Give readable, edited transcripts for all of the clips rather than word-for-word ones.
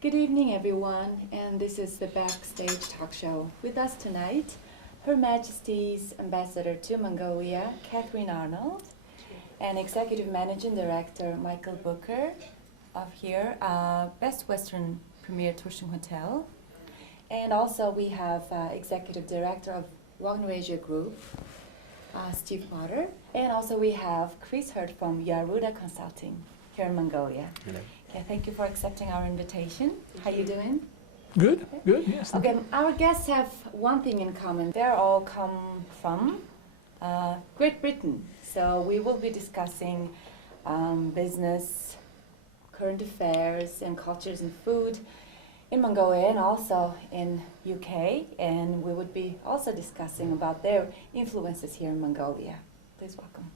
Good evening, everyone, and this is the Backstage talk show. With us tonight, Her Majesty's Ambassador to Mongolia, Catherine Arnold, and Executive Managing Director Michael Booker of here, Western Premier Tuushin Hotel. And also we have Executive Director of Wagner Asia Group, Steve Potter. And also we have Chris Hurd from IARUDI Consulting here in Mongolia. Hello. Okay, thank you for accepting our invitation. How you doing? Good, good, yes. Okay, our guests have one thing in common. They all come from Great Britain. So we will be discussing business, current affairs, and cultures and food in Mongolia and also in UK. And we would be also discussing about their influences here in Mongolia. Please welcome.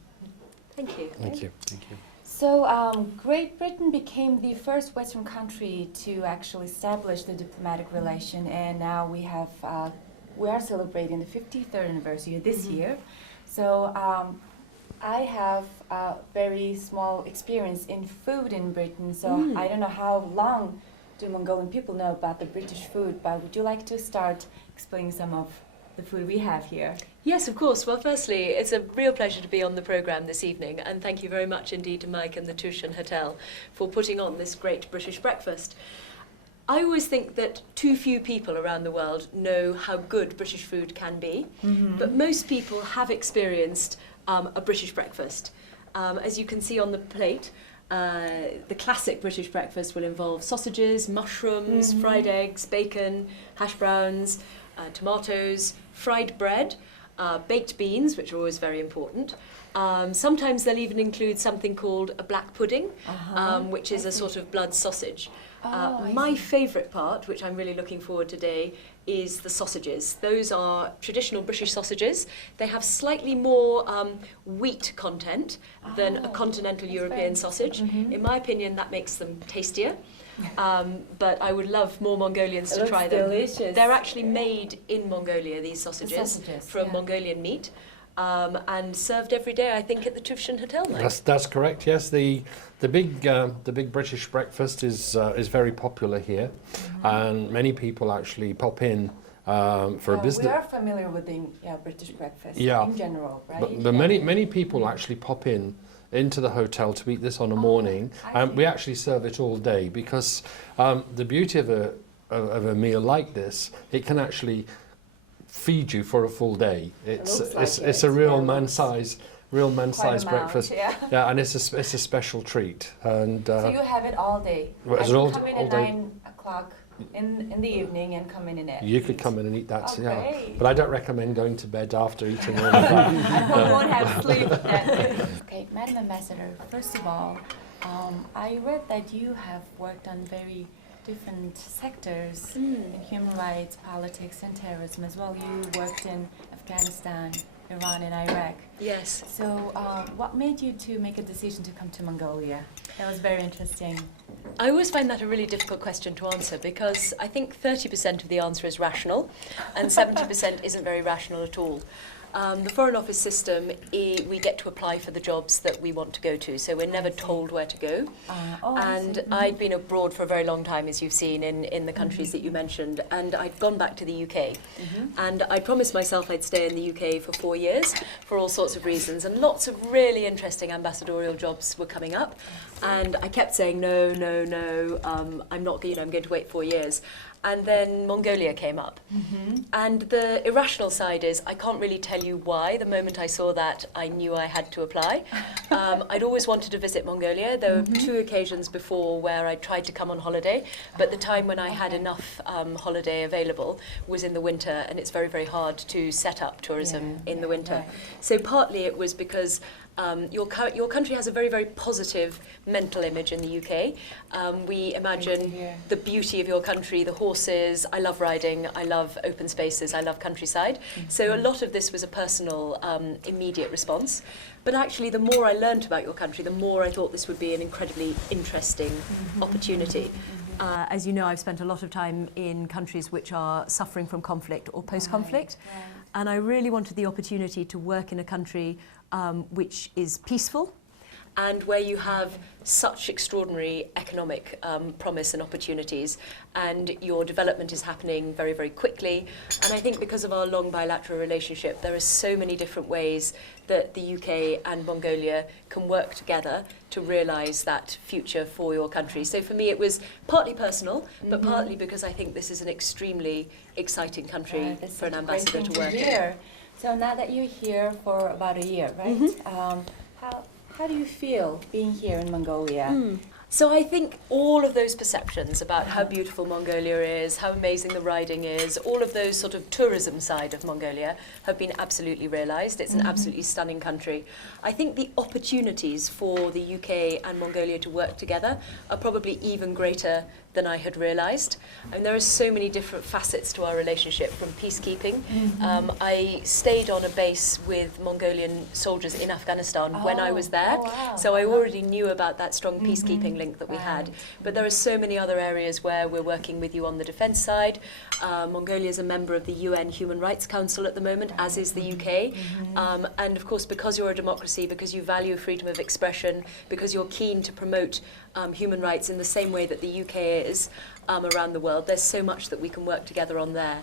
Thank you. Thank you, thank you. So Great Britain became the first Western country to actually establish the diplomatic relation, and now we are celebrating the 53rd anniversary this year. So I have a very small experience in food in Britain, so I don't know how long do Mongolian people know about the British food, but would you like to start explaining some of the food we have here? Yes, of course. Well, firstly, it's a real pleasure to be on the programme this evening, and thank you very much indeed to Mike and the Tuushin Hotel for putting on this great British breakfast. I always think that too few people around the world know how good British food can be, but most people have experienced a British breakfast. As you can see on the plate, the classic British breakfast will involve sausages, mushrooms, fried eggs, bacon, hash browns, tomatoes, fried bread, baked beans, which are always very important. Sometimes they'll even include something called a black pudding, which is a sort of blood sausage. My favourite part, which I'm really looking forward to today, is the sausages. Those are traditional British sausages. They have slightly more wheat content than a continental European sausage. In my opinion, that makes them tastier. But I would love more Mongolians to try them. Delicious. They're actually made in Mongolia, these sausages from Mongolian meat, and served every day, I think, at the Tuushin Hotel. That's correct. Yes, the big British breakfast is very popular here, and many people actually pop in for a business. We are familiar with the British breakfast in general, right? But many people actually pop into the hotel to eat this on a morning, and we actually serve it all day because the beauty of a meal like this, it can actually feed you for a full day. It's a real man-size breakfast. Yeah, and it's a special treat. And so you have it all day. Well, come in at 9 o'clock in the evening and come in and eat. You could come in and eat that, Great. But I don't recommend going to bed after eating all of that. I won't have sleep then. Okay, Madam Ambassador, first of all, I read that you have worked on very different sectors in human rights, politics, and terrorism as well. You worked in Afghanistan, Iran, and Iraq. Yes. So what made you to make a decision to come to Mongolia? That was very interesting. I always find that a really difficult question to answer because I think 30% of the answer is rational and 70% isn't very rational at all. The Foreign Office system, we get to apply for the jobs that we want to go to, so we're never told where to go. And I'd been abroad for a very long time, as you've seen, in the countries that you mentioned, and I'd gone back to the UK. And I promised myself I'd stay in the UK for 4 years for all sorts of reasons, and lots of really interesting ambassadorial jobs were coming up. And I kept saying, no, I'm not, I'm going to wait 4 years. And then Mongolia came up. And the irrational side is, I can't really tell you why. The moment I saw that, I knew I had to apply. I'd always wanted to visit Mongolia. There were 2 occasions before where I tried to come on holiday, but the time when I had enough holiday available was in the winter, and it's very, very hard to set up tourism in the winter. So partly it was because your country has a very, very positive mental image in the UK. We imagine the beauty of your country, the horses. I love riding, I love open spaces, I love countryside. So a lot of this was a personal, immediate response. But actually, the more I learned about your country, the more I thought this would be an incredibly interesting opportunity. As you know, I've spent a lot of time in countries which are suffering from conflict or post-conflict. And I really wanted the opportunity to work in a country which is peaceful and where you have such extraordinary economic promise and opportunities, and your development is happening very, very quickly. And I think because of our long bilateral relationship, there are so many different ways that the UK and Mongolia can work together to realise that future for your country. So for me it was partly personal, but partly because I think this is an extremely exciting country for an ambassador to work in. So now that you're here for about a year, right? How do you feel being here in Mongolia? So I think all of those perceptions about how beautiful Mongolia is, how amazing the riding is, all of those sort of tourism side of Mongolia have been absolutely realised. It's an absolutely stunning country. I think the opportunities for the UK and Mongolia to work together are probably even greater than I had realised. And there are so many different facets to our relationship, from peacekeeping. I stayed on a base with Mongolian soldiers in Afghanistan when I was there, so I already knew about that strong peacekeeping link that we had. But there are so many other areas where we're working with you on the defence side. Mongolia is a member of the UN Human Rights Council at the moment, as is the UK. And of course, because you're a democracy, because you value freedom of expression, because you're keen to promote human rights in the same way that the UK is around the world, there's so much that we can work together on there.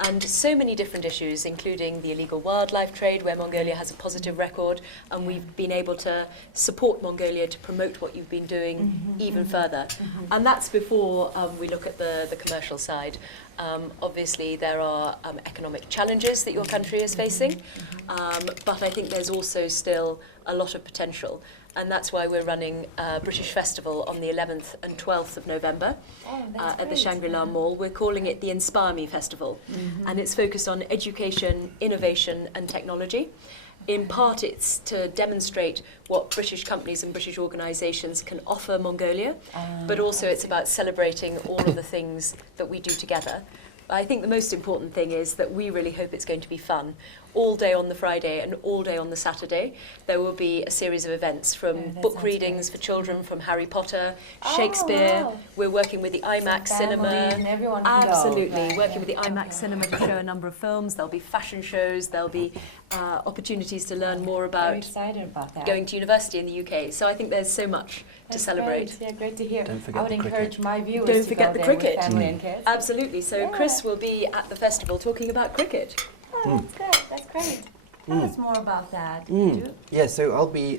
And so many different issues, including the illegal wildlife trade, where Mongolia has a positive record, and we've been able to support Mongolia to promote what you've been doing even further. And that's before we look at the commercial side. Obviously, there are economic challenges that your country is facing, but I think there's also still a lot of potential. And that's why we're running a British festival on the 11th and 12th of November at the Shangri-La Mall. We're calling it the Inspire Me Festival, and it's focused on education, innovation and technology. In part, it's to demonstrate what British companies and British organisations can offer Mongolia, but also it's about celebrating all of the things that we do together. I think the most important thing is that we really hope it's going to be fun. All day on the Friday and all day on the Saturday, there will be a series of events, from book readings for children, from Harry Potter, Shakespeare. We're working with the IMAX cinema. Absolutely, working with the IMAX cinema to show a number of films. There'll be fashion shows. There'll be opportunities to learn more about going to university in the UK. So I think there's so much to celebrate. Great. Yeah, great to hear. Don't forget I would the encourage cricket. my viewers Don't to forget go the there cricket. with family and kids. Absolutely. So Chris will be at the festival talking about cricket. Oh, that's good. That's great. Tell us more about that. You? Yeah, so I'll be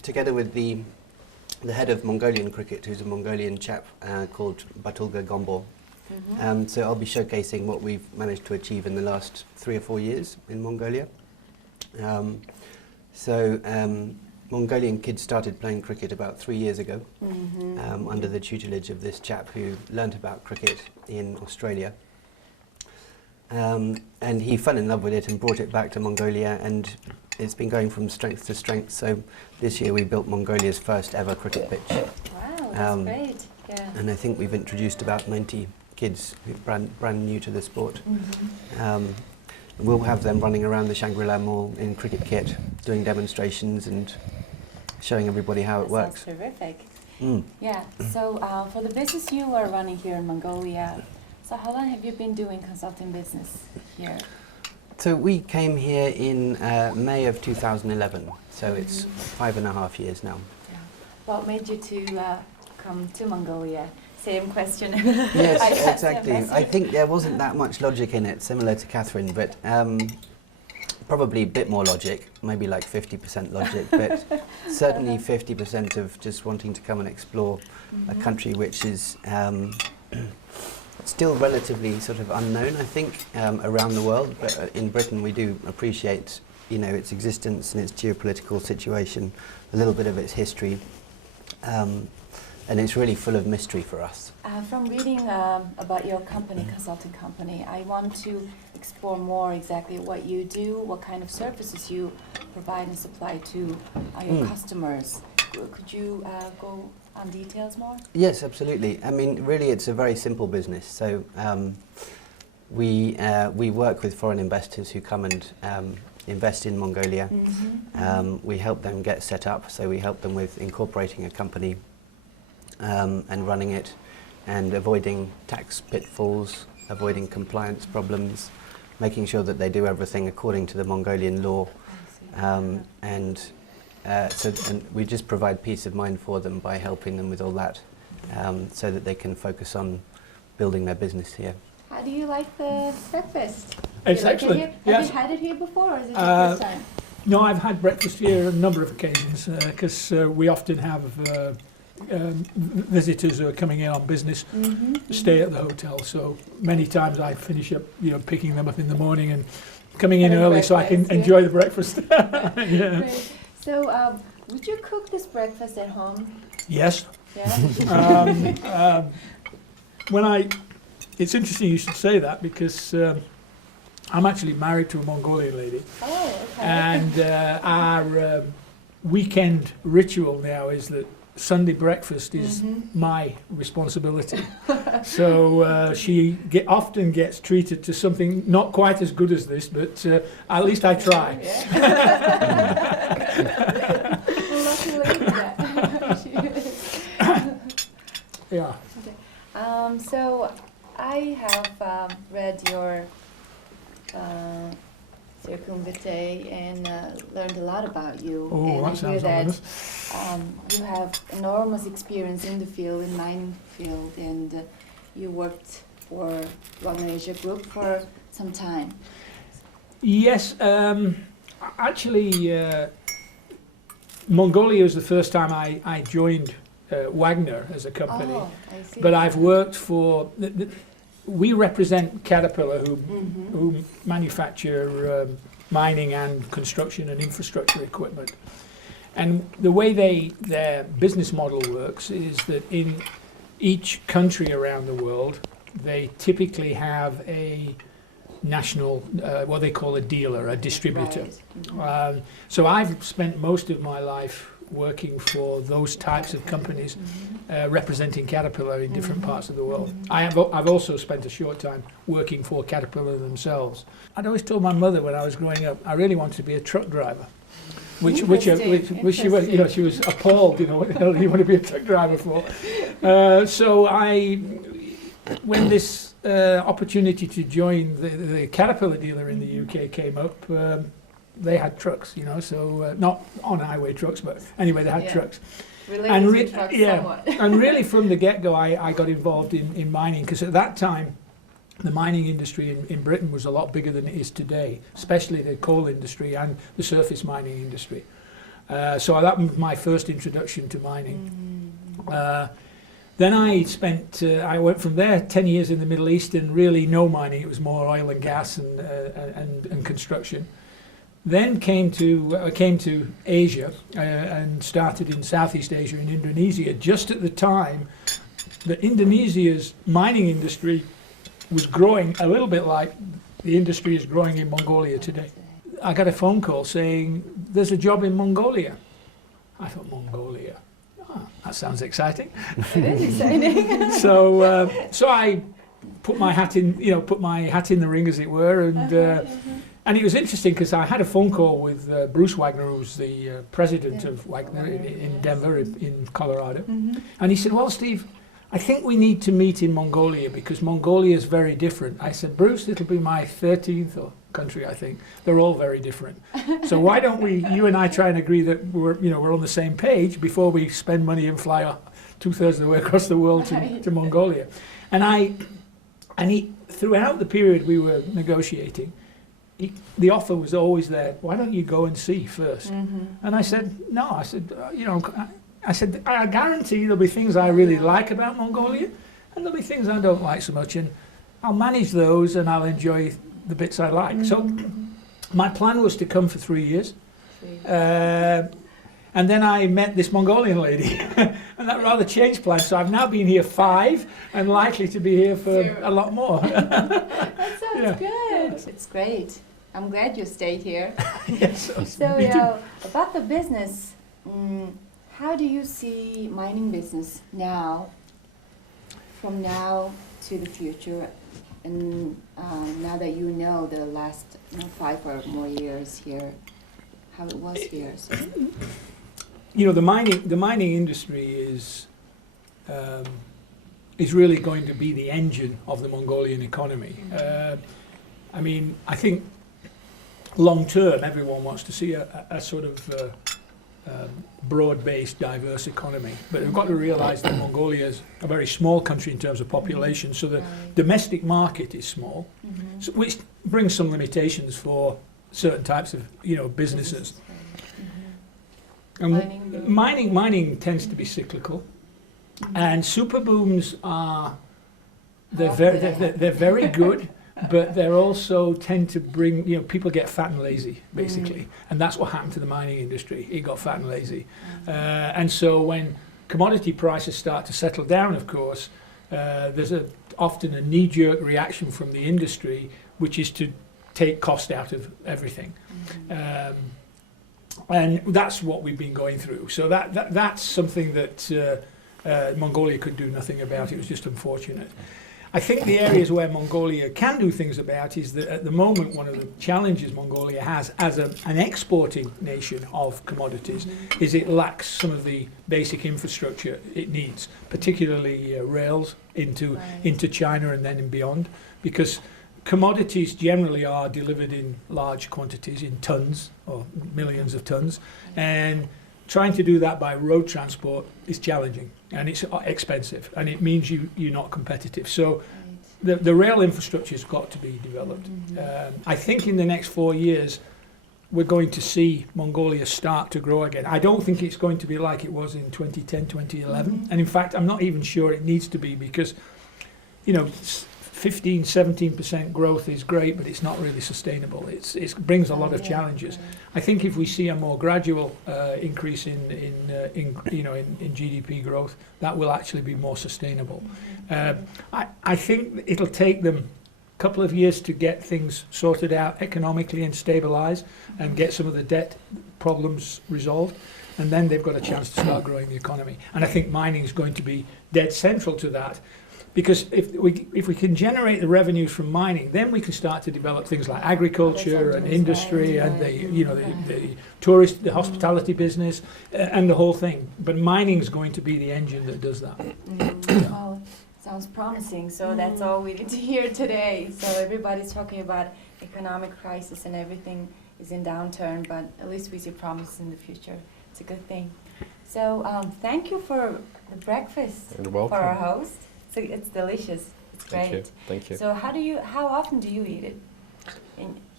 together with the head of Mongolian cricket, who's a Mongolian chap called Batulga Gombo. So I'll be showcasing what we've managed to achieve in the last 3 or 4 years in Mongolia. Mongolian kids started playing cricket about 3 years ago under the tutelage of this chap who learnt about cricket in Australia. And he fell in love with it and brought it back to Mongolia, and it's been going from strength to strength. So this year we built Mongolia's first ever cricket pitch. Wow, that's great. Yeah. And I think we've introduced about 90 kids who are brand new to the sport. We'll have them running around the Shangri-La Mall in cricket kit, doing demonstrations and showing everybody how it works. Sounds terrific. Yeah, so for the business you are running here in Mongolia, so how long have you been doing consulting business here? So we came here in May of 2011, so it's 5.5 years now. Yeah. What made you to come to Mongolia? Same question. Yes, exactly. I think there wasn't that much logic in it, similar to Catherine, but probably a bit more logic, maybe like 50% logic, but certainly 50% of just wanting to come and explore a country which is still relatively sort of unknown, I think, around the world. But in Britain, we do appreciate, you know, its existence and its geopolitical situation, a little bit of its history, and it's really full of mystery for us. From reading about your company, consulting company, I want to explore more exactly what you do, what kind of services you provide and supply to your customers. Could you go on details more? Yes, absolutely. I mean, really, it's a very simple business. So we work with foreign investors who come and invest in Mongolia. We help them get set up, so we help them with incorporating a company and running it, and avoiding tax pitfalls, avoiding compliance problems, making sure that they do everything according to the Mongolian law, and and we just provide peace of mind for them by helping them with all that, so that they can focus on building their business here. How do you like the breakfast? It's You like it excellent. here? Yes. Have you had it here before, or is it your first time? No, I've had breakfast here a number of occasions because we often have visitors who are coming in on business stay at the hotel. So many times I finish up, picking them up in the morning and coming in Having early so I can breakfast, yeah. enjoy the breakfast. Yeah. Great. So, would you cook this breakfast at home? Yes. Yeah. It's interesting you should say that because I'm actually married to a Mongolian lady, Oh, okay. and our weekend ritual now is that Sunday breakfast is my responsibility. So she often gets treated to something not quite as good as this, but at least I try. Yeah. Lucky lady that. She is. Yeah. So I have read your circum vitae and learned a lot about you. Oh, and that I hear sounds that ominous. you have enormous experience in the field, in mining field, and you worked for Wagner Asia Group for some time. Yes, actually, Mongolia was the first time I joined Wagner as a company. Oh, I see. But I've worked for, we represent Caterpillar who manufacture mining and construction and infrastructure equipment. And the way their business model works is that in each country around the world, they typically have a national, what they call a dealer, a distributor. Right. So I've spent most of my life working for those types of companies, representing Caterpillar in different parts of the world. I've also spent a short time working for Caterpillar themselves. I'd always told my mother when I was growing up, I really wanted to be a truck driver. Which she was, she was appalled, what the hell do you want to be a truck driver for? So when this opportunity to join the Caterpillar dealer in the UK came up, they had trucks, so not on highway trucks, but anyway, they had trucks. Related to trucks somewhat. And really from the get-go, I got involved in mining, because at that time, the mining industry in Britain was a lot bigger than it is today, especially the coal industry and the surface mining industry. So that was my first introduction to mining. Then I went from there 10 years in the Middle East, and really no mining, it was more oil and gas and construction. Then came to Asia and started in Southeast Asia, in Indonesia, just at the time that Indonesia's mining industry was growing a little bit like the industry is growing in Mongolia today. I got a phone call saying, there's a job in Mongolia. I thought, Mongolia? Oh, that sounds exciting. It is exciting. So I put my hat in the ring, as it were, and it was interesting because I had a phone call with Bruce Wagner, who's the president of Wagner in Denver, in Colorado. And he said, well, Steve, I think we need to meet in Mongolia because Mongolia is very different. I said, Bruce, it'll be my 13th country, I think. They're all very different. So why don't you and I try and agree that we're on the same page before we spend money and fly 2/3 of the way across the world to Mongolia. And he, throughout the period we were negotiating, the offer was always there. Why don't you go and see first? And I said, no. I said, I guarantee there'll be things I really like about Mongolia, and there'll be things I don't like so much, and I'll manage those and I'll enjoy the bits I like. So my plan was to come for 3 years. And then I met this Mongolian lady, and that rather changed plans. So I've now been here 5 and likely to be here for a lot more. That sounds good. It's great. I'm glad you stayed here. Yes, So about the business, how do you see mining business now, from now to the future, and now that you know the last 5 or more years here, how it was here? So. The mining industry is really going to be the engine of the Mongolian economy. I think long term, everyone wants to see a sort of broad-based, diverse economy. But we've got to realise that Mongolia is a very small country in terms of population, so the domestic market is small, so, which brings some limitations for certain types of businesses. And mining tends to be cyclical, and super booms are they're very good. But they also tend to bring, people get fat and lazy, basically. And that's what happened to the mining industry. It got fat and lazy. And so when commodity prices start to settle down, of course, there's often a knee-jerk reaction from the industry, which is to take cost out of everything. And that's what we've been going through. So that's something that Mongolia could do nothing about. It was just unfortunate. I think the areas where Mongolia can do things about is that at the moment one of the challenges Mongolia has as an exporting nation of commodities is it lacks some of the basic infrastructure it needs, particularly rails into China and then and beyond, because commodities generally are delivered in large quantities, in tons or millions of tons, and trying to do that by road transport is challenging and it's expensive, and it means you're not competitive. So the rail infrastructure has got to be developed. I think in the next 4 years we're going to see Mongolia start to grow again. I don't think it's going to be like it was in 2010, 2011, and in fact I'm not even sure it needs to be, because 15-17% growth is great, but it's not really sustainable. It brings a lot of challenges. I think if we see a more gradual increase in GDP growth, that will actually be more sustainable. I think it'll take them a couple of years to get things sorted out economically and stabilise and get some of the debt problems resolved, and then they've got a chance to start growing the economy. And I think mining is going to be dead central to that. Because if we can generate the revenues from mining, then we can start to develop things like agriculture and industry and the tourist, the hospitality business, and the whole thing. But mining is going to be the engine that does that. Well, sounds promising. So that's all we need to hear today. So everybody's talking about economic crisis and everything is in downturn, but at least we see promise in the future. It's a good thing. So thank you for the breakfast for our host. So it's delicious. It's great. Thank you. So how often do you eat it?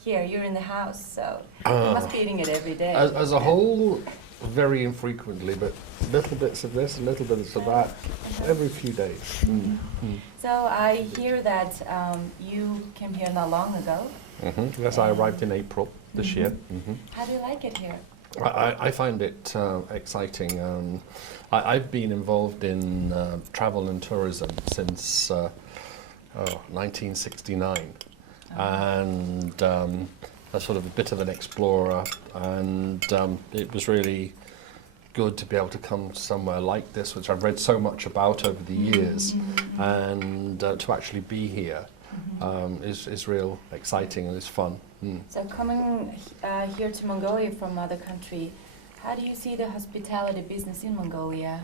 Here, you're in the house, so you must be eating it every day. As a whole, very infrequently, but little bits of this, little bits of that, every few days. So I hear that you came here not long ago. Yes, I arrived in April this year. How do you like it here? I find it exciting. I've been involved in travel and tourism since 1969, and I'm sort of a bit of an explorer, and it was really good to be able to come somewhere like this, which I've read so much about over the years, and to actually be here is real exciting and it's fun. So coming here to Mongolia from other country, how do you see the hospitality business in Mongolia?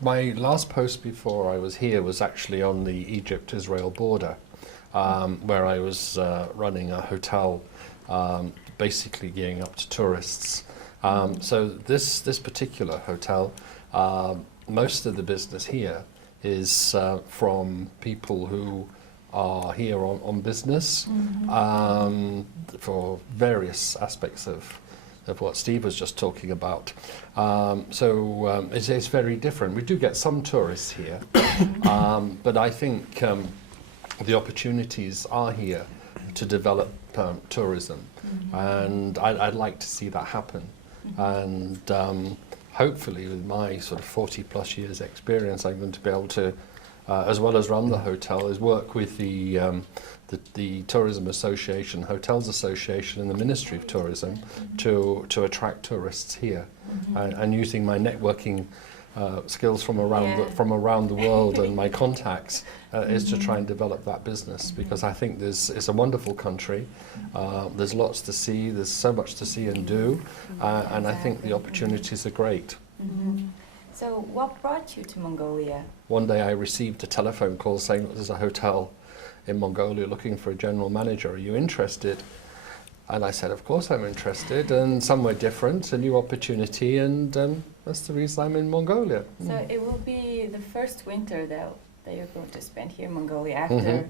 My last post before I was here was actually on the Egypt-Israel border, where I was running a hotel, basically gearing up to tourists. So this particular hotel, most of the business here is from people who are here on business for various aspects of what Steve was just talking about. So it's very different. We do get some tourists here, but I think the opportunities are here to develop tourism, and I'd like to see that happen. And hopefully with my sort of 40 plus years experience, I'm going to be able to, as well as run the hotel, is work with the Tourism Association, Hotels Association and the Ministry of Tourism to attract tourists here, and using my networking skills from around the world and my contacts is to try and develop that business, because I think it's a wonderful country. There's lots to see, there's so much to see and do, and I think the opportunities are great. So what brought you to Mongolia? One day I received a telephone call saying that there's a hotel in Mongolia looking for a general manager. Are you interested? And I said, of course I'm interested, and somewhere different, a new opportunity, and that's the reason I'm in Mongolia. So it will be the first winter that you're going to spend here in Mongolia after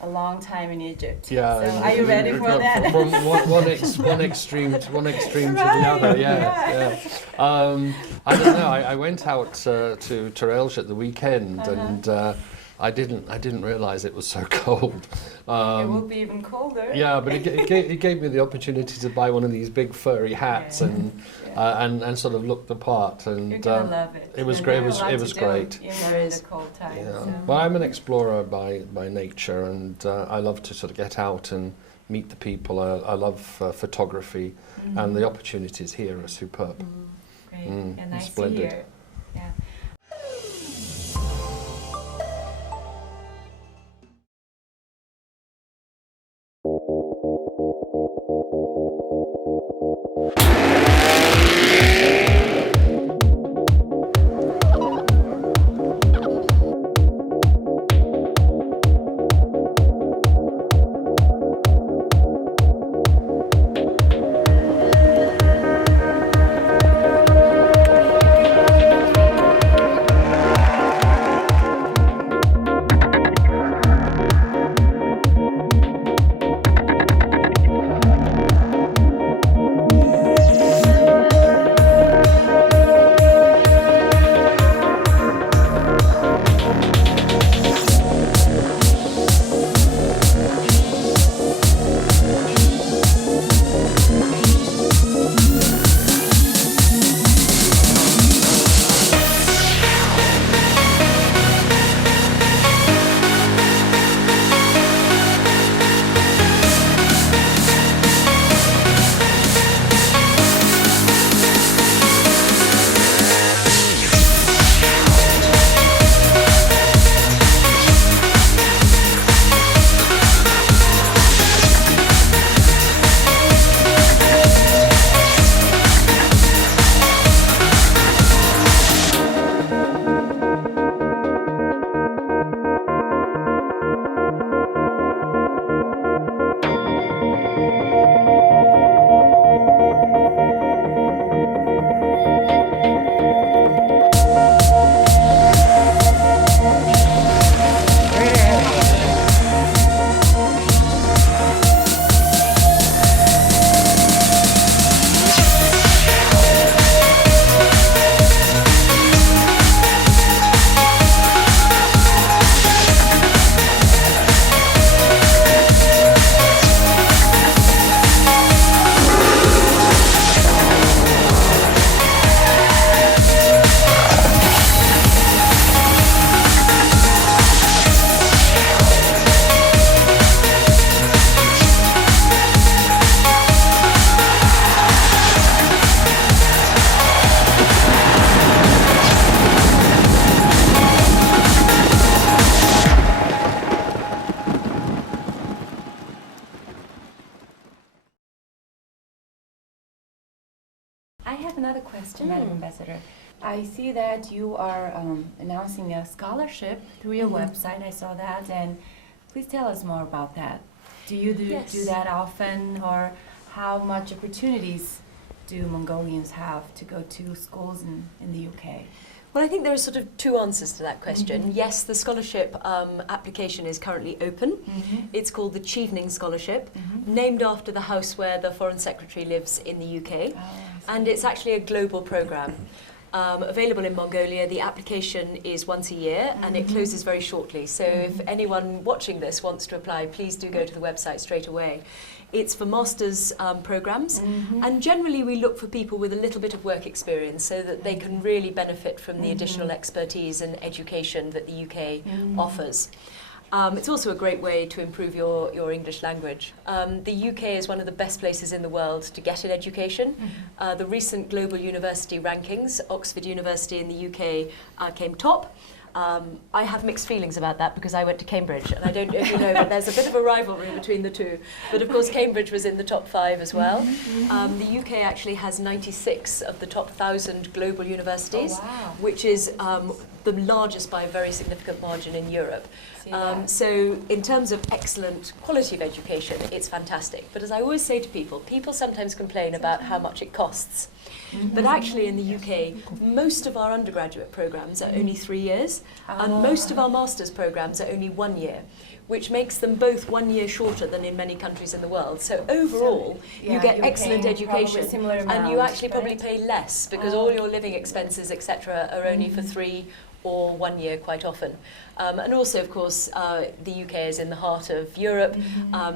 a long time in Egypt. Yeah. So are you ready for that? From one extreme to the other. Yeah. I don't know. I went out to Terelj at the weekend, and I didn't realise it was so cold. It will be even colder. Yeah, but it gave me the opportunity to buy one of these big furry hats and sort of look the part. And you're gonna love it. It was great. It was great. In the cold time. Yeah. So. Well, I'm an explorer by nature, and I love to sort of get out and meet the people. I love photography, and the opportunities here are superb. Great. And nice splendid. to hear. Yeah. I have another question, Madam Ambassador. I see that you are announcing a scholarship through your website. I saw that, and please tell us more about that. Do you do that often, or how much opportunities do Mongolians have to go to schools in the UK? Well, I think there are sort of two answers to that question. Yes, the scholarship application is currently open. It's called the Chevening Scholarship, named after the house where the Foreign Secretary lives in the UK. And it's actually a global programme. Available in Mongolia. The application is once a year and it closes very shortly. So if anyone watching this wants to apply, please do go to the website straight away. It's for master's programmes, and generally we look for people with a little bit of work experience so that they can really benefit from the additional expertise and education that the UK offers. It's also a great way to improve your English language. The UK is one of the best places in the world to get an education. The recent global university rankings, Oxford University in the UK came top. I have mixed feelings about that because I went to Cambridge, and I don't know if you know, but there's a bit of a rivalry between the two. But of course Cambridge was in the top 5 as well. The UK actually has 96 of the top 1,000 global universities, which is the largest by a very significant margin in Europe. So in terms of excellent quality of education, it's fantastic. But as I always say to people, people sometimes complain about how much it costs. But actually in the UK, most of our undergraduate programmes are only 3 years, and most of our master's programmes are only 1 year, which makes them both 1 year shorter than in many countries in the world. So overall, you get excellent education, and you actually probably pay less, because all your living expenses, etc., are only for 3 or 1 year quite often. And also, of course, the UK is in the heart of Europe.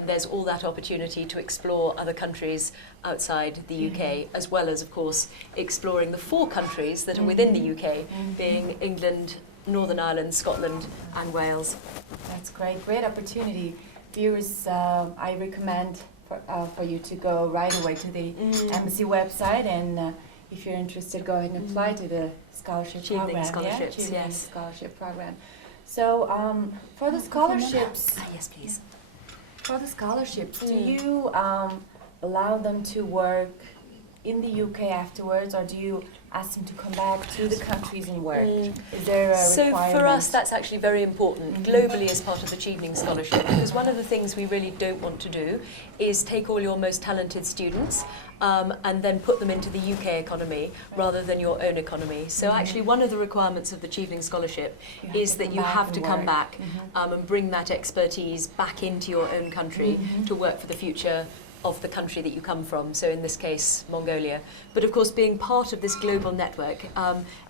There's all that opportunity to explore other countries outside the UK, as well as, of course, exploring the 4 countries that are within the UK, being England, Northern Ireland, Scotland and Wales. That's great opportunity. Viewers, I recommend for you to go right away to the embassy website, and if you're interested, go ahead and apply to the scholarship program. Schooling yes. Scholarship program. So for the scholarships, yes, please. For the scholarships, do you allow them to work in the UK afterwards, or do you ask them to come back to the countries and work? Is there a requirement? So for us, that's actually very important, globally as part of the Chevening Scholarship, because one of the things we really don't want to do is take all your most talented students and then put them into the UK economy rather than your own economy. So actually one of the requirements of the Chevening Scholarship is that you have to come back and bring that expertise back into your own country to work for the future of the country that you come from, so in this case Mongolia. But of course, being part of this global network,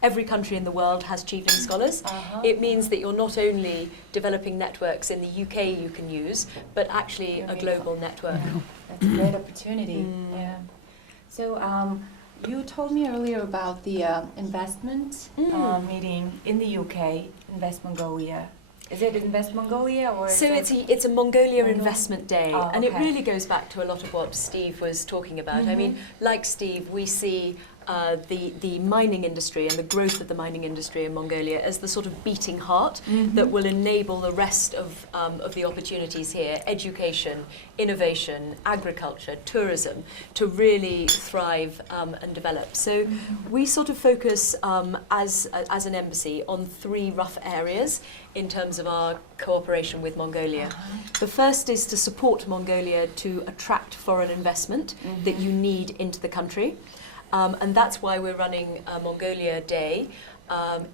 every country in the world has Chevening scholars. It means that you're not only developing networks in the UK you can use, but actually a global network. That's a great opportunity. Yeah. So you told me earlier about the investment meeting in the UK, Invest Mongolia. Is it Invest Mongolia or? So it's a Mongolia Investment Day, and it really goes back to a lot of what Steve was talking about. I mean, like Steve, we see the mining industry and the growth of the mining industry in Mongolia as the sort of beating heart that will enable the rest of the opportunities here, education, innovation, agriculture, tourism, to really thrive and develop. So we sort of focus as an embassy on 3 rough areas in terms of our cooperation with Mongolia. The first is to support Mongolia to attract foreign investment that you need into the country. And that's why we're running Mongolia Day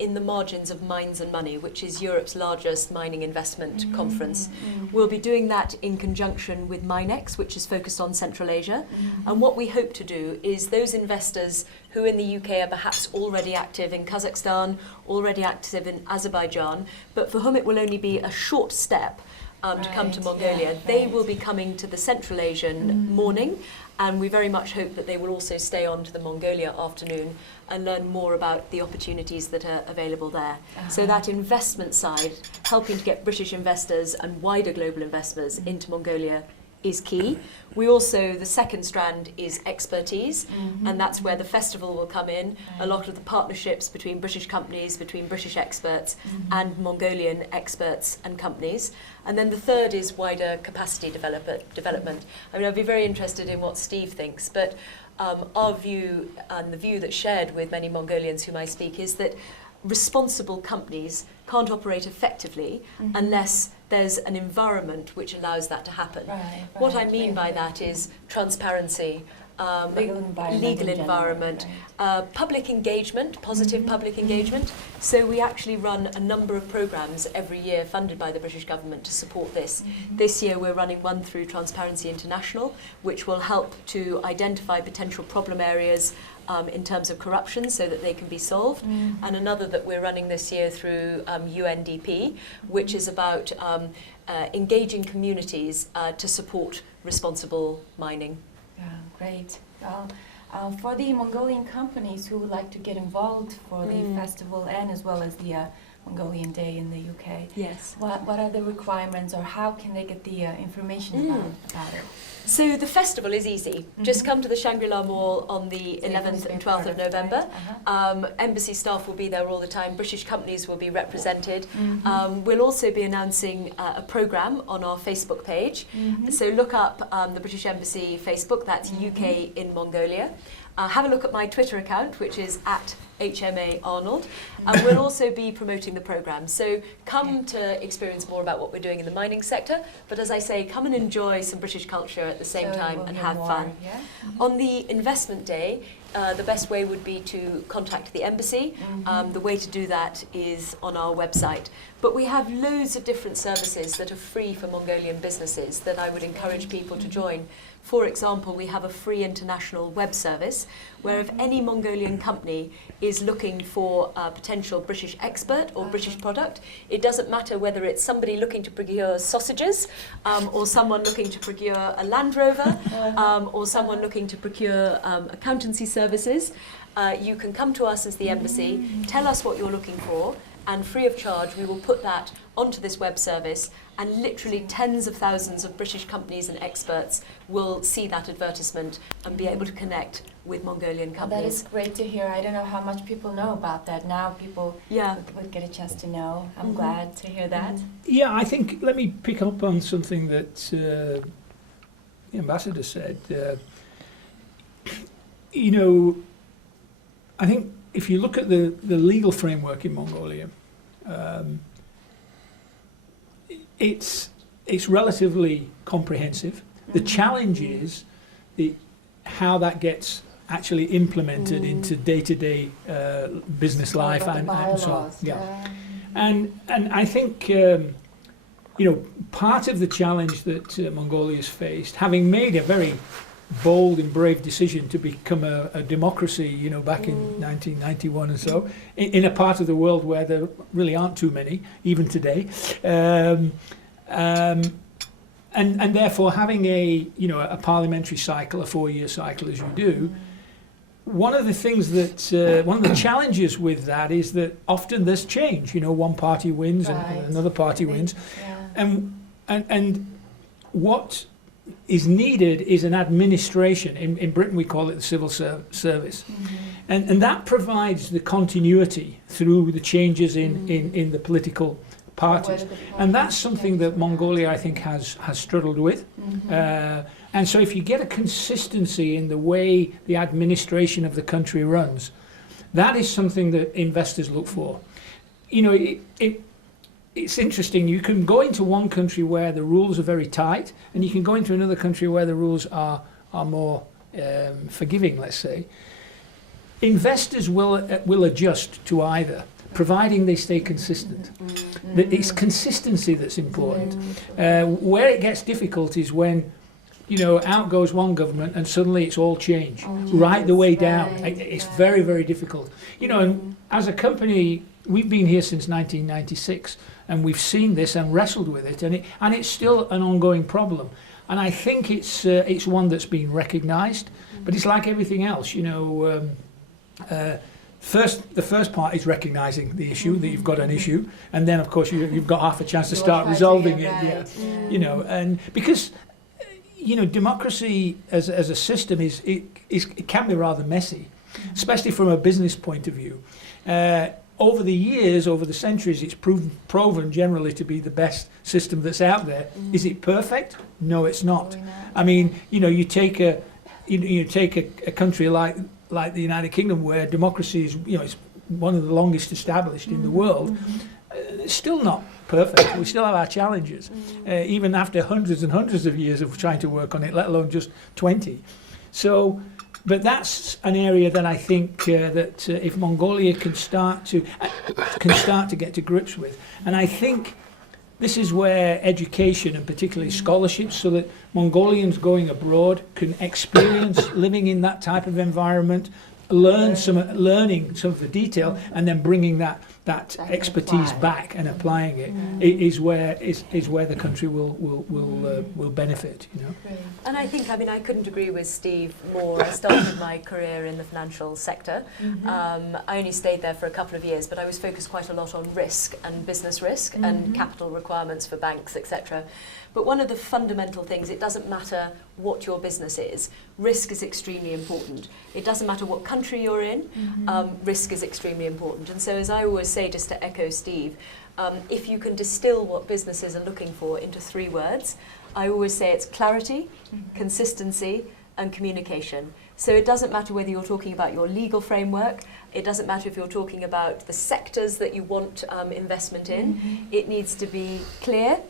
in the margins of Mines and Money, which is Europe's largest mining investment conference. We'll be doing that in conjunction with Minex, which is focused on Central Asia. And what we hope to do is those investors who in the UK are perhaps already active in Kazakhstan, already active in Azerbaijan, but for whom it will only be a short step to come to Mongolia, they will be coming to the Central Asian morning, and we very much hope that they will also stay on to the Mongolia afternoon and learn more about the opportunities that are available there. So that investment side, helping to get British investors and wider global investors into Mongolia, is key. We also, the second strand is expertise, and that's where the festival will come in, a lot of the partnerships between British companies, between British experts and Mongolian experts and companies. And then the third is wider capacity development. I mean, I'd be very interested in what Steve thinks, but our view, and the view that's shared with many Mongolians whom I speak, is that responsible companies can't operate effectively unless there's an environment which allows that to happen. What I mean by that is transparency, legal environment, public engagement, positive public engagement. So we actually run a number of programmes every year funded by the British government to support this. This year we're running one through Transparency International, which will help to identify potential problem areas in terms of corruption so that they can be solved, and another that we're running this year through UNDP, which is about engaging communities to support responsible mining. Great. For the Mongolian companies who would like to get involved for the festival and as well as the Mongolian Day in the UK, yes. What are the requirements, or how can they get the information about it? So the festival is easy. Just come to the Shangri-La Mall on the 11th and 12th of November. Embassy staff will be there all the time. British companies will be represented. We'll also be announcing a programme on our Facebook page. So look up the British Embassy Facebook, that's UK in Mongolia. have a look at my Twitter account, which is @HMA Arnold, and we'll also be promoting the programme. So come to experience more about what we're doing in the mining sector, but as I say, come and enjoy some British culture at the same time and have fun. Yeah? On the investment day, the best way would be to contact the embassy. The way to do that is on our website. But we have loads of different services that are free for Mongolian businesses that I would encourage people to join. For example, we have a free international web service where if any Mongolian company is looking for a potential British expert or British product, it doesn't matter whether it's somebody looking to procure sausages or someone looking to procure a Land Rover or someone looking to procure accountancy services. You can come to us as the embassy, tell us what you're looking for, and free of charge we will put that onto this web service, and literally tens of thousands of British companies and experts will see that advertisement and be able to connect with Mongolian That companies. is great to hear. I don't know how much people know about that. Now people would get a chance to know. I'm glad to hear that. Yeah, I think, let me pick up on something that the ambassador said. You know, I think if you look at the legal framework in Mongolia, it's relatively comprehensive. The challenge is how that gets actually implemented into day-to-day business life and so on. Yeah. And I think you know, part of the challenge that Mongolia's faced, having made a very bold and brave decision to become a democracy, you know, back in 1991 and so, in a part of the world where there really aren't too many, even today, and therefore having a parliamentary cycle, a 4-year cycle as you do. One of the things that one of the challenges with that is that often there's change. You know, one party wins and another party wins, and what is needed is an administration. In Britain we call it the civil service, and that provides the continuity through the changes in the political parties, and that's something that Mongolia I think has struggled with. And so if you get a consistency in the way the administration of the country runs, that is something that investors look for. You know, it's interesting, you can go into one country where the rules are very tight, and you can go into another country where the rules are more forgiving, let's say. Investors will adjust to either, providing they stay consistent. It's consistency that's important. Where it gets difficult is when, you know, out goes one government and suddenly it's all change, right the way down. It's very, very difficult. You know, and as a company, we've been here since 1996, and we've seen this and wrestled with it, and it's still an ongoing problem. And I think it's one that's been recognised, but it's like everything else, you know. The first part is recognising the issue, that you've got an issue, and then of course you've got half a chance to start resolving it. You know, and because you know, democracy as a system it can be rather messy, especially from a business point of view. Over the years, over the centuries, it's proven generally to be the best system that's out there. Is it perfect? No, it's not. I mean, you know, you take a country like the United Kingdom, where democracy is, you know, it's one of the longest established in the world. It's still not perfect. We still have our challenges, even after hundreds and hundreds of years of trying to work on it, let alone just 20. So. But that's an area that I think that if Mongolia can start to get to grips with, and I think this is where education and particularly scholarships, so that Mongolians going abroad can experience living in that type of environment, learning some of the detail, and then bringing that expertise back and applying it is where the country will benefit, you know. And I think, I mean, I couldn't agree with Steve more. I started my career in the financial sector. I only stayed there for a couple of years, but I was focused quite a lot on risk and business risk and capital requirements for banks, etc. But one of the fundamental things, it doesn't matter what your business is, risk is extremely important. It doesn't matter what country you're in, risk is extremely important. And so as I always say, just to echo Steve, if you can distill what businesses are looking for into 3 words, I always say it's clarity, consistency, and communication. So it doesn't matter whether you're talking about your legal framework, it doesn't matter if you're talking about the sectors that you want investment in. It needs to be clear,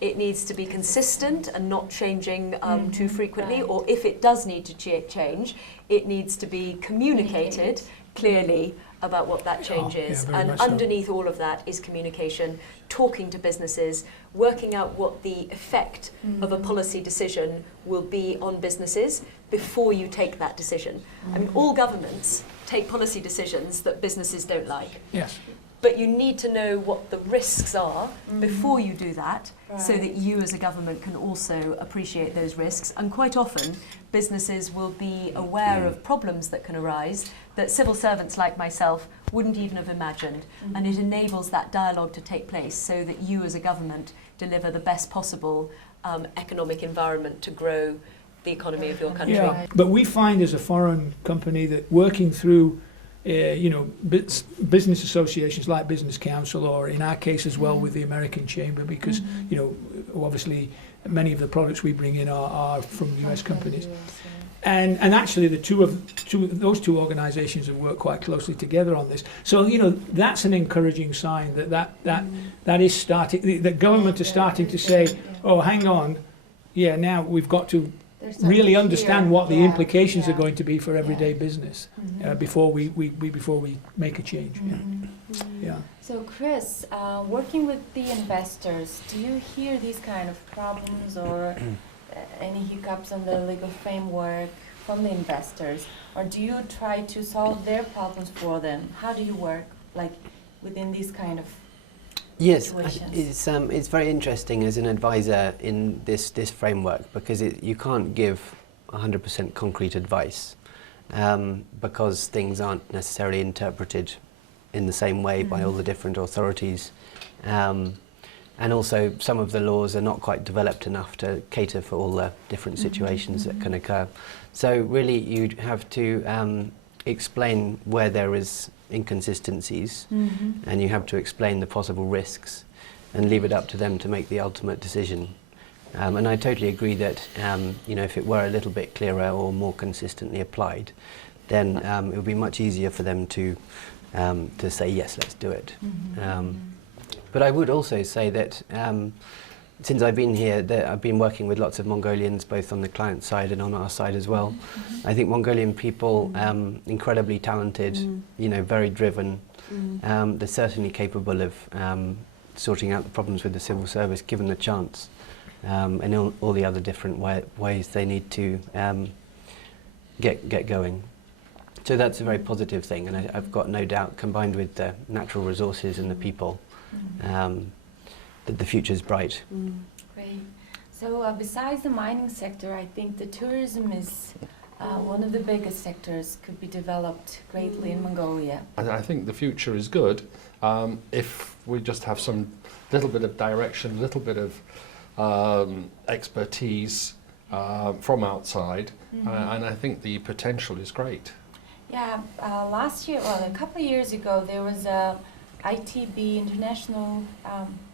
it needs to be consistent and not changing too frequently, Right. or if it does need to change, it needs to be communicated clearly about what that change Yeah, is. very And much so. underneath all of that is communication, talking to businesses, working out what the effect of a policy decision will be on businesses before you take that decision. I mean, all governments take policy decisions that businesses don't like. Yes. But you need to know what the risks are before you do that, so Right. that you as a government can also appreciate those risks. And quite often, businesses will be aware of problems that can arise that civil servants like myself wouldn't even have imagined. And it enables that dialogue to take place so that you as a government deliver the best possible economic environment to grow the economy of your country. Yeah, Right. but we find as a foreign company that working through, business associations like Business Council, or in our case as well with the American Chamber, because obviously many of the products we bring in are from US companies, and actually those two organisations have worked quite closely together on this. So that's an encouraging sign that is starting. The government is starting to say, oh, hang on, now we've got to really understand what the implications are going to be for everyday business before we make a change. Yeah. So Chris, working with the investors, do you hear these kind of problems or any hiccups on the legal framework from the investors, or do you try to solve their problems for them? How do you work, like, within these kind of Yes, situations? it's very interesting as an advisor in this framework, because you can't give 100% concrete advice because things aren't necessarily interpreted in the same way by all the different authorities. And also some of the laws are not quite developed enough to cater for all the different situations that can occur. So really you have to explain where there is inconsistencies, and you have to explain the possible risks and leave it up to them to make the ultimate decision. And I totally agree that if it were a little bit clearer or more consistently applied, then it would be much easier for them to say yes, let's do it. But I would also say that since I've been here, that I've been working with lots of Mongolians, both on the client side and on our side as well. I think Mongolian people, incredibly talented, very driven. They're certainly capable of sorting out the problems with the civil service, given the chance, and all the other different ways they need to get going. So that's a very positive thing, and I've got no doubt, combined with the natural resources and the people, that the future's bright. Great. So besides the mining sector, I think the tourism is one of the biggest sectors, could be developed greatly in Mongolia. I think the future is good if we just have some little bit of direction, little bit of expertise from outside, and I think the potential is great. Yeah, last year, well, a couple of years ago, there was a ITB International,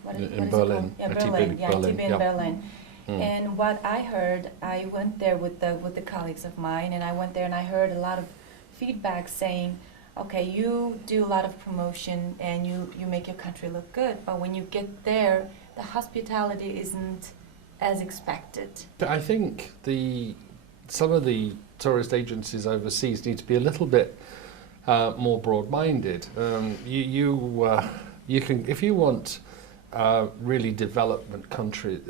what is it Berlin. called? Yeah, ITB Berlin. Yeah, Berlin, ITB in yeah. Berlin. And what I heard, I went there with the colleagues of mine, and I went there and I heard a lot of feedback saying, okay, you do a lot of promotion and you make your country look good, but when you get there, the hospitality isn't as expected. I think some of the tourist agencies overseas need to be a little bit more broad-minded. You can, if you want really developed countries,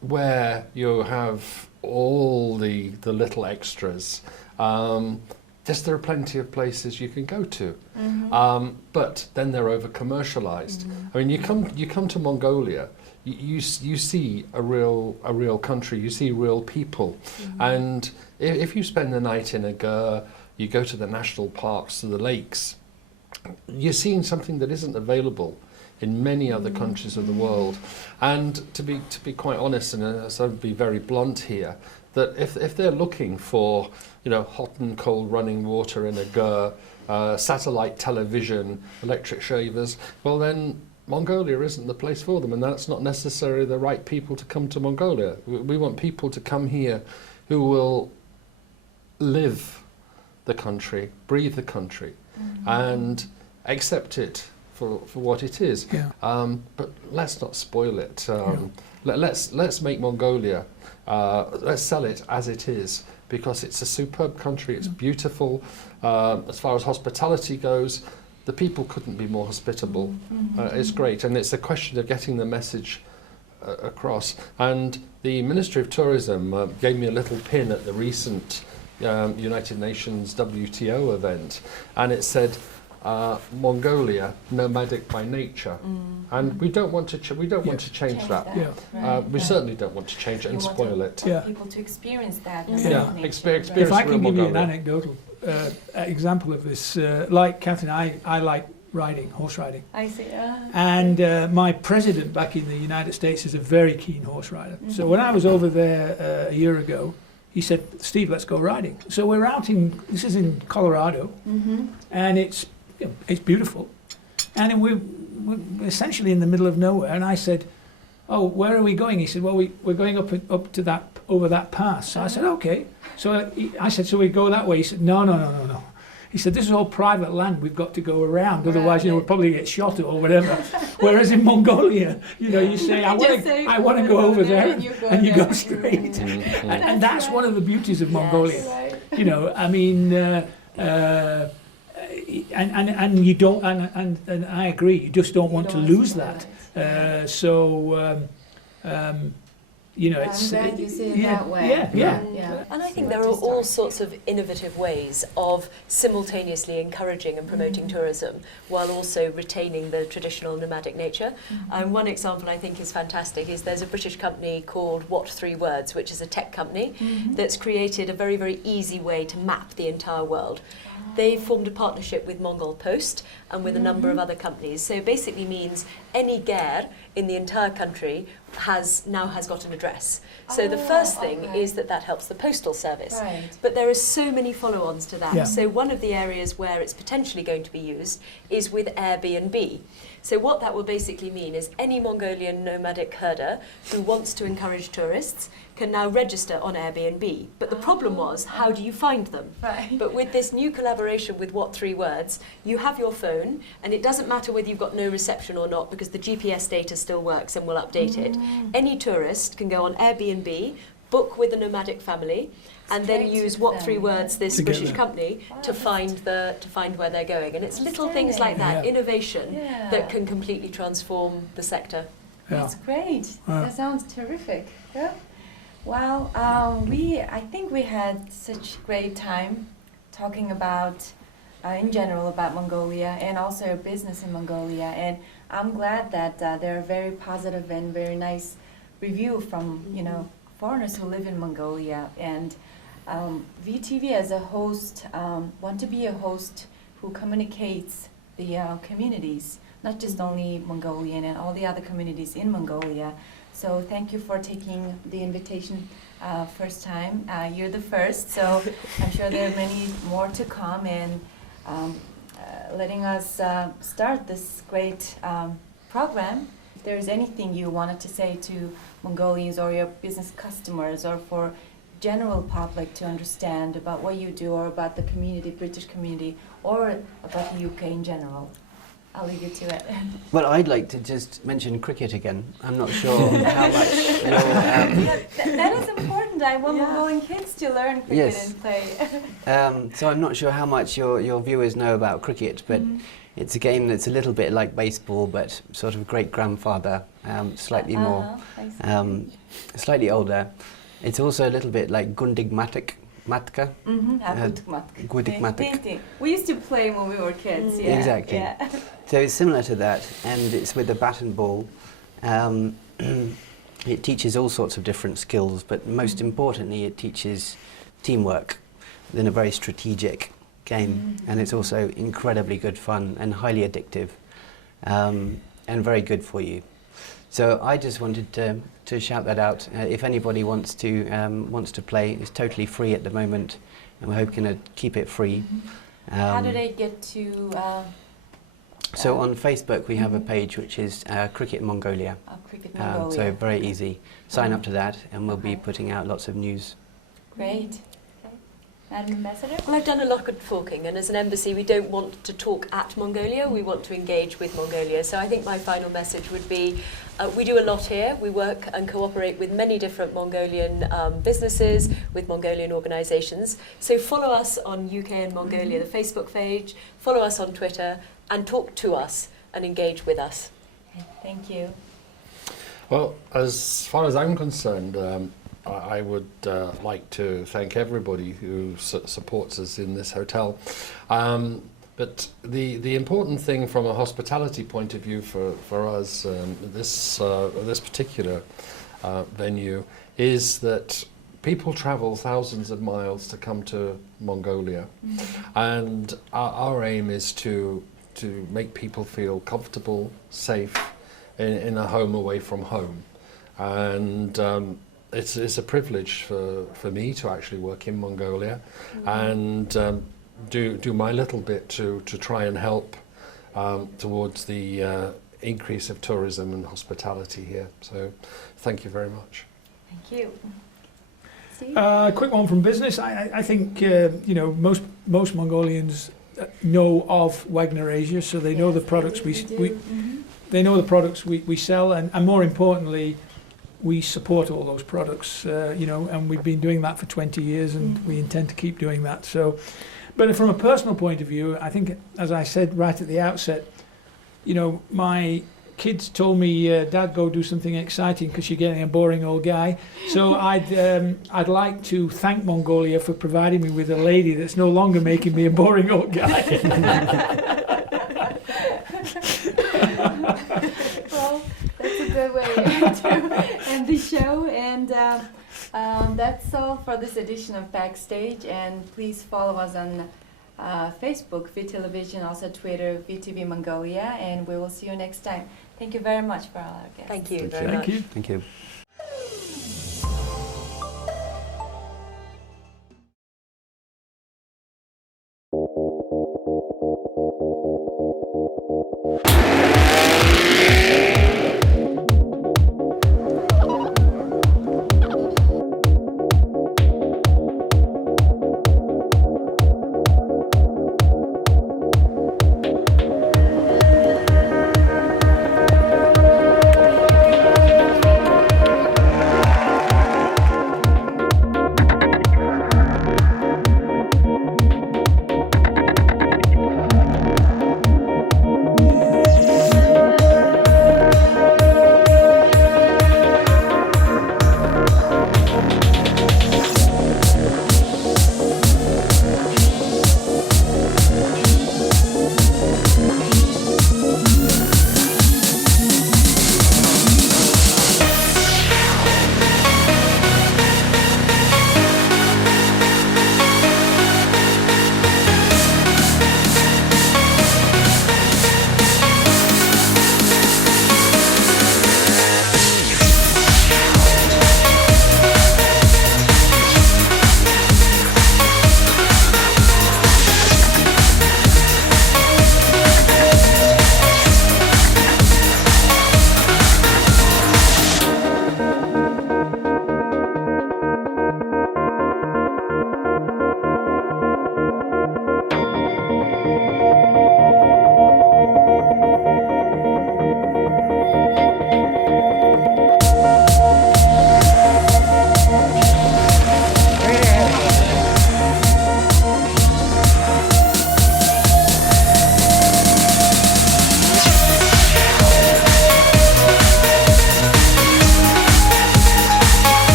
where you have all the little extras. There are plenty of places you can go to, but then they're over-commercialized. I mean, you come to Mongolia, you see a real country, you see real people, and if you spend the night in a ger, you go to the national parks, to the lakes, you're seeing something that isn't available in many other countries of the world. And to be quite honest, and so be very blunt here, that if they're looking for hot and cold running water in a ger, satellite television, electric shavers, well then Mongolia isn't the place for them, and that's not necessarily the right people to come to Mongolia. We want people to come here who will live the country, breathe the country, and accept it for what it is. But let's not spoil it. Let's make Mongolia, let's sell it as it is, because it's a superb country, it's beautiful. As far as hospitality goes, the people couldn't be more hospitable. It's great, and it's a question of getting the message across. And the Ministry of Tourism gave me a little pin at the recent United Nations WTO event, and it said Mongolia, nomadic by nature, and we don't want to want to change that. We certainly don't want to change it and spoil it. People to experience that. Experience If I can real give you an Mongolia. anecdotal example of this, like Catherine, I like riding, horse riding. I see. And my president back in the United States is a very keen horse rider. So when I was over there a year ago, he said, Steve, let's go riding. So we're out this is in Colorado, and it's beautiful. And we're essentially in the middle of nowhere. And I said, oh, where are we going? He said, well, we're going up to that, over that pass. So I said, okay. So I said, so we go that way? He said, no. He said, this is all private land, we've got to go around, otherwise, we'll probably get shot or whatever. Whereas in Mongolia, you say, I want to go over there, and you go straight. And that's one of the beauties of Mongolia. I mean, and you don't, and I agree, you just don't want to lose that. It's glad you see it that way. And I think there are all sorts of innovative ways of simultaneously encouraging and promoting tourism while also retaining the traditional nomadic nature. One example I think is fantastic is there's a British company called What 3 Words, which is a tech company that's created a very, very easy way to map the entire world. They formed a partnership with Mongol Post and with a number of other companies. So basically means any ger in the entire country now has got an address. So the first thing is that helps the postal service. But there are so many follow-ons to that. So one of the areas where it's potentially going to be used is with Airbnb. So what that will basically mean is any Mongolian nomadic herder who wants to encourage tourists can now register on Airbnb. But the problem was, how do you find them? But with this new collaboration with What 3 Words, you have your phone, and it doesn't matter whether you've got no reception or not, because the GPS data still works and will update it. Any tourist can go on Airbnb, book with a nomadic family, and then use What 3 Words, this British company, to find where they're going. And it's little things like that, innovation, that can completely transform the sector. That's great. That sounds terrific. Well, I think we had such great time talking about, in general, about Mongolia and also business in Mongolia. And I'm glad that there are very positive and very nice review from foreigners who live in Mongolia. And VTV as a host want to be a host who communicates the communities, not just only Mongolian and all the other communities in Mongolia. So thank you for taking the invitation first time. You're the first, so I'm sure there are many more to come, and letting us start this great program. If there's anything you wanted to say to Mongolians or your business customers or for general public to understand about what you do or about the community, British community, or about the UK in general, I'll leave you to it. Well, I'd like to just mention cricket again. I'm not sure how much you'll... that is important. I want Mongolian kids to learn cricket and play. So I'm not sure how much your viewers know about cricket, but it's a game that's a little bit like baseball, but sort of great-grandfather, slightly more, slightly older. It's also a little bit like Gundigmatic. Matka. Gudigmatic. We used to play when we were kids. Exactly. So it's similar to that, and it's with a bat and ball. It teaches all sorts of different skills, but most importantly, it teaches teamwork in a very strategic game, and it's also incredibly good fun and highly addictive, and very good for you. So I just wanted to shout that out. If anybody wants to play, it's totally free at the moment, and we're hoping to keep it free. How do they get to? So on Facebook we have a page which is Cricket Mongolia. Cricket Mongolia. So very easy. Sign up to that, and we'll be putting out lots of news. Great. Okay. Madam Ambassador? Well, I've done a lot of talking, and as an embassy, we don't want to talk at Mongolia, we want to engage with Mongolia. So I think my final message would be, we do a lot here. We work and cooperate with many different Mongolian businesses, with Mongolian organisations. So follow us on UK and Mongolia, the Facebook page, follow us on Twitter, and talk to us and engage with us. Okay, thank you. Well, as far as I'm concerned, I would like to thank everybody who supports us in this hotel. But the important thing from a hospitality point of view for us, this particular venue, is that people travel thousands of miles to come to Mongolia. And our aim is to make people feel comfortable, safe, in a home away from home. And it's a privilege for me to actually work in Mongolia and do my little bit to try and help towards the increase of tourism and hospitality here. So thank you very much. Thank you. Quick one from business. I think most Mongolians know of Wagner Asia, so they know the products they know the products we sell, and more importantly, we support all those products, and we've been doing that for 20 years, and we intend to keep doing that. So, but from a personal point of view, I think, as I said right at the outset, my kids told me, Dad, go do something exciting because you're getting a boring old guy. So I'd like to thank Mongolia for providing me with a lady that's no longer making me a boring old guy. Well, that's a good way to end the show, and that's all for this edition of Backstage. And please follow us on Facebook, VTelevision, also Twitter, VTV Mongolia, and we will see you next time. Thank you very much for all our guests. Thank you Thank very you. much. Thank you. Thank you.